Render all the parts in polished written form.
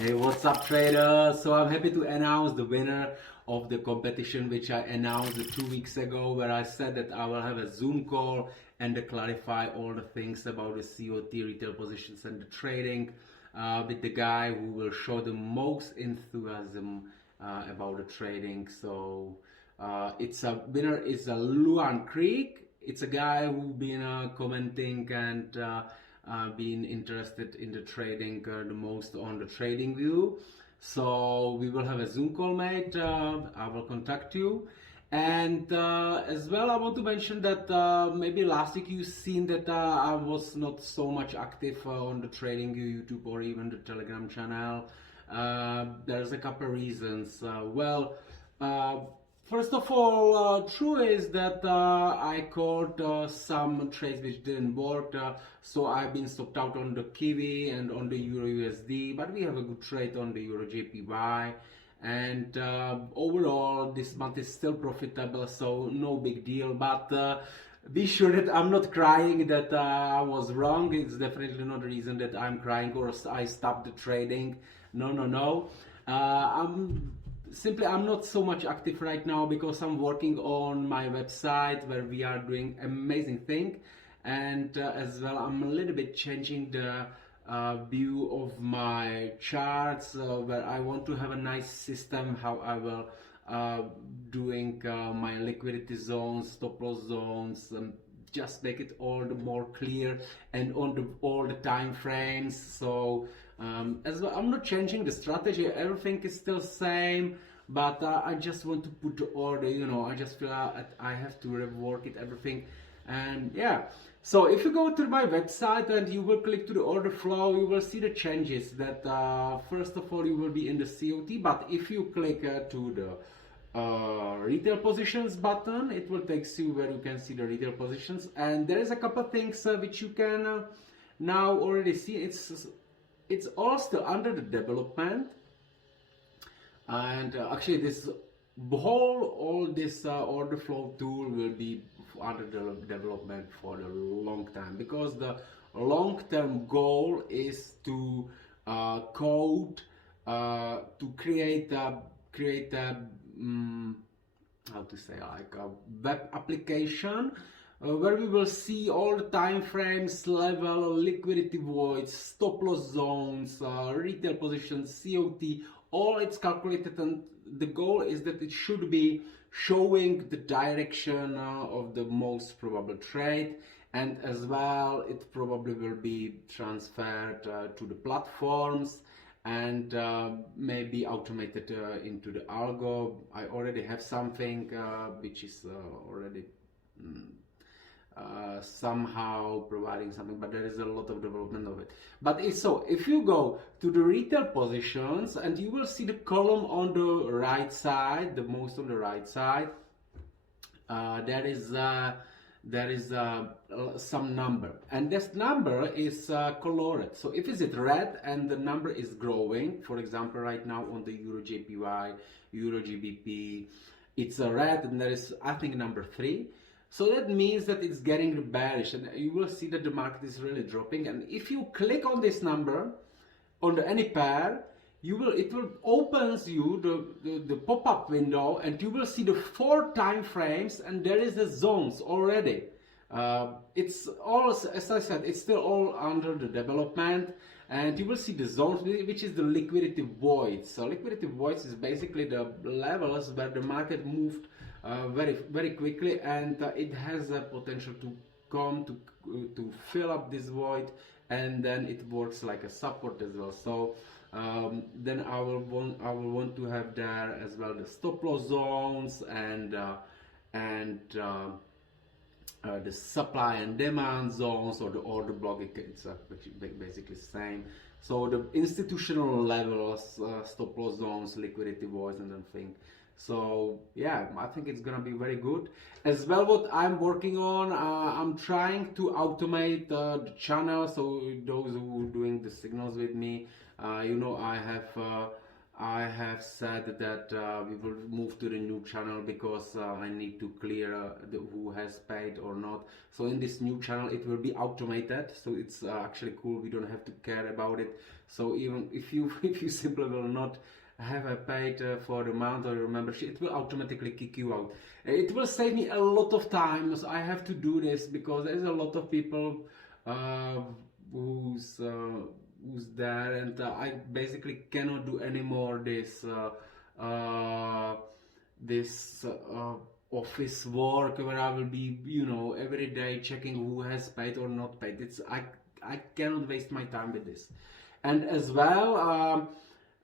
Hey, what's up, traders? So I'm happy to announce the winner of the competition, which I announced 2 weeks ago, where I said that I will have a Zoom call and clarify all the things about the COT retail positions and the trading with the guy who will show the most enthusiasm about the trading. So it's a winner is a Luan Creek. It's a guy who's been commenting and been interested in the trading the most on the trading view. So we will have a Zoom call, mate. I will contact you. And as well, I want to mention that maybe last week you've seen that I was not so much active on the trading YouTube or even the Telegram channel. There's a couple reasons. Uh, First of all, true is that I caught some trades which didn't work, so I've been stopped out on the Kiwi and on the Euro USD, but we have a good trade on the Euro JPY, and overall this month is still profitable, so no big deal. But be sure that I'm not crying that I was wrong. It's definitely not the reason that I'm crying or I stopped the trading. No, no, no. I'm not so much active right now because I'm working on my website where we are doing amazing thing, and as well I'm a little bit changing the view of my charts where I want to have a nice system how I will uh, doing my liquidity zones, stop loss zones, just make it all the more clear and on all the time frames. So as well, I'm not changing the strategy. Everything is still same, but I just want to put the order. I just feel I have to rework it everything, and yeah. So if you go to my website and you will click to the order flow, you will see the changes. That first of all you will be in the COT, but if you click to the retail positions button, it will take you where you can see the retail positions, and there is a couple things which you can now already see. It's all still under the development, and actually this whole all this order flow tool will be under development for a long time, because the long-term goal is to code to create a how to say, like a web application where we will see all the time frames, level, liquidity voids, stop loss zones, retail positions, COT, all it's calculated, and the goal is that it should be showing the direction of the most probable trade, and as well it probably will be transferred to the platforms and maybe automated into the algo. I already have something which is already somehow providing something, but there is a lot of development of it. But if you go to the retail positions, and you will see the column on the right side, the most on the right side, there is some number, and this number is colored. So if it's red and the number is growing, for example right now on the Euro JPY, Euro GBP, it's a red, and there is, I think, number 3. So that means that it's getting bearish, and you will see that the market is really dropping. And if you click on this number on any pair, it will opens you the pop-up window, and you will see the 4 time frames, and there is the zones already. It's all, as I said, it's still all under the development, and you will see the zones, which is the liquidity voids. So liquidity voids is basically the levels where the market moved very very quickly, and it has a potential to come to fill up this void, and then it works like a support as well. So then I will want to have there as well the stop loss zones and the supply and demand zones, or the order block. It's basically the same. So the institutional levels, stop loss zones, liquidity voids, and everything. So yeah, I think it's gonna be very good. As well, what I'm working on, I'm trying to automate the channel. So those who are doing the signals with me, I have I have said that we will move to the new channel because I need to clear who has paid or not. So in this new channel it will be automated, so it's actually cool. We don't have to care about it. So even if you if you simply will not have a paid for the month or your membership, it will automatically kick you out. It will save me a lot of time. So I have to do this because there's a lot of people uh, who's there, and I basically cannot do anymore this office work where I will be, you know, every day checking who has paid or not paid. I cannot waste my time with this. And as well,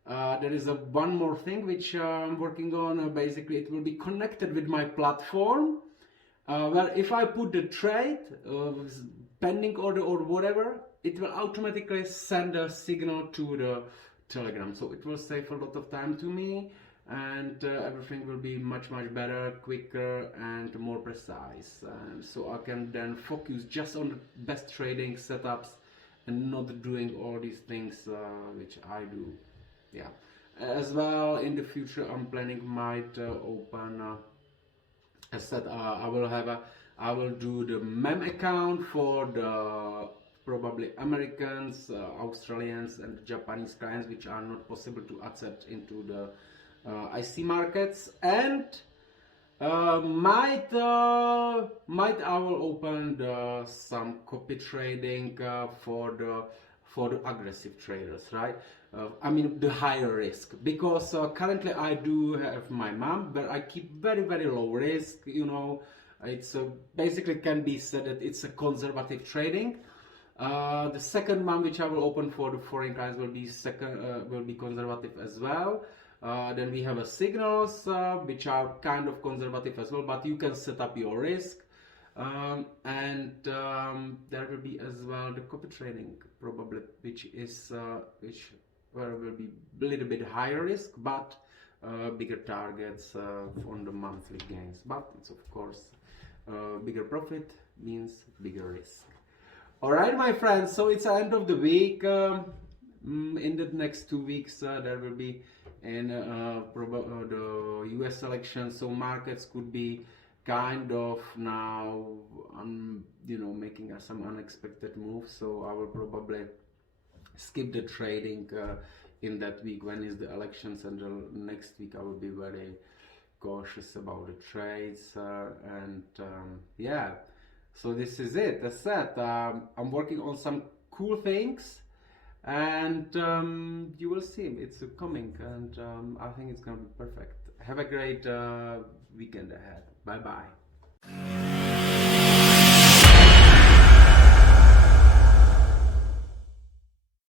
there is one more thing which I'm working on. Basically, it will be connected with my platform. Well, if I put the trade, pending order or whatever, it will automatically send a signal to the Telegram. So it will save a lot of time to me, and everything will be much better, quicker, and more precise. So I can then focus just on the best trading setups and not doing all these things which I do. Yeah. As well, in the future, I'm planning might open. I said I will do the mem account for the probably Americans, Australians, and Japanese clients, which are not possible to accept into the IC markets, and might I will open some copy trading for the aggressive traders, right? I mean the higher risk, because currently I do have my mom, but I keep very low risk. You know, it's basically can be said that it's a conservative trading. The second one which I will open for the foreign clients will be conservative as well. Then we have a signals which are kind of conservative as well, but you can set up your risk. And there will be as well the copy trading probably, which where will be a little bit higher risk, but bigger targets on the monthly gains. But it's of course bigger profit means bigger risk. All right, my friends. So it's the end of the week. In the next 2 weeks, there will be the U.S. election, so markets could be kind of now, you know, making some unexpected moves. So I will probably skip the trading in that week when is the elections, and the next week I will be very cautious about the trades yeah. So this is it. That's that. I'm working on some cool things, and you will see it's coming, and I think it's gonna be perfect. Have a great weekend ahead. Bye bye.